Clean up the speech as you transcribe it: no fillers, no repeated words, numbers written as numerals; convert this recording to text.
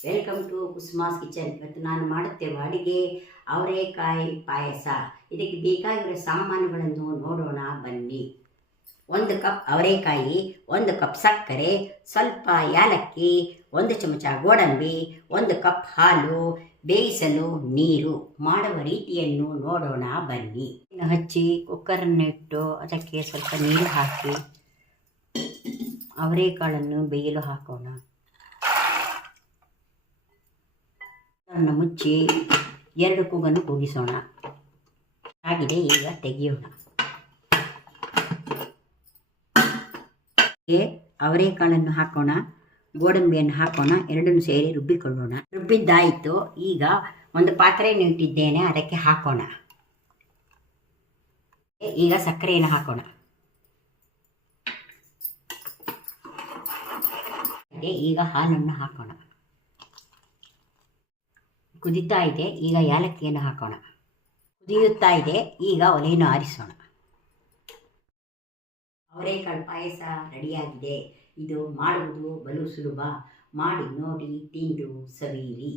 Welcome to Kusuma's kitchen. ಇವತ್ತು ನಾನು ಮಾಡುತ್ತೇವೆ ಅಡಿಗೆ ಅವರೆಕಾಯಿ ಪಾಯಸ. ಇದಕ್ಕೆ ಬೇಕಾಗಿರೋ ಸಾಮಾನುಗಳನ್ನು ನೋಡೋಣ ಬನ್ನಿ. 1 ಕಪ್ ಅವರೆಕಾಯಿ, 1 ಕಪ್ ಸಕ್ಕರೆ, ಸ್ವಲ್ಪ ಏಲಕ್ಕಿ, 1 ಚಮಚ ಗೋಡಂಬಿ, 1 ಕಪ್ ಹಾಲು, ಬೇಯಿಸಲು ನೀರು. ಮಾಡುವ ರೀತಿಯನ್ನು ನೋಡೋಣ ಬನ್ನಿ. ಹಚ್ಚಿ ಕುಕ್ಕರನ್ನು ಇಟ್ಟು ಅದಕ್ಕೆ ಸ್ವಲ್ಪ ನೀರು ಹಾಕಿ ಅವರೆಕಾಳನ್ನು ಬೇಯಲು ಹಾಕೋಣ. ಮುಚ್ಚಿ 2 ಕೂಗನ್ನು ಕೂಗಿಸೋಣ. ಆಗಿದೆ, ಈಗ ತೆಗೆಯೋಣ. ಅವರೆಕಾಳನ್ನು ಹಾಕೋಣ, ಗೋಡಂಬಿಯನ್ನು ಹಾಕೋಣ, ಎರಡನ್ನು ಸೇರಿ ರುಬ್ಬಿಕೊಳ್ಳೋಣ. ರುಬ್ಬಿದ್ದಾಯಿತು. ಈಗ ಒಂದು ಪಾತ್ರೆಯನ್ನು ಇಟ್ಟಿದ್ದೇನೆ, ಅದಕ್ಕೆ ಹಾಕೋಣ. ಈಗ ಸಕ್ಕರೆಯನ್ನು ಹಾಕೋಣ. ಈಗ ಹಾಲನ್ನು ಹಾಕೋಣ. ಕುದೀತಾ ಇದೆ, ಈಗ ಏಲಕ್ಕಿಯನ್ನು ಹಾಕೋಣ. ಕುದಿಯುತ್ತಾ ಇದೆ, ಈಗ ಒಲೆಯನ್ನು ಆರಿಸೋಣ. ಅವರೆಕಾಳು ಪಾಯಸ ರೆಡಿಯಾಗಿದೆ. ಇದು ಮಾಡುವುದು ಬಲು ಸುಲಭ. ಮಾಡಿ ನೋಡಿ, ತಿಂದು ಸವಿಯಿರಿ.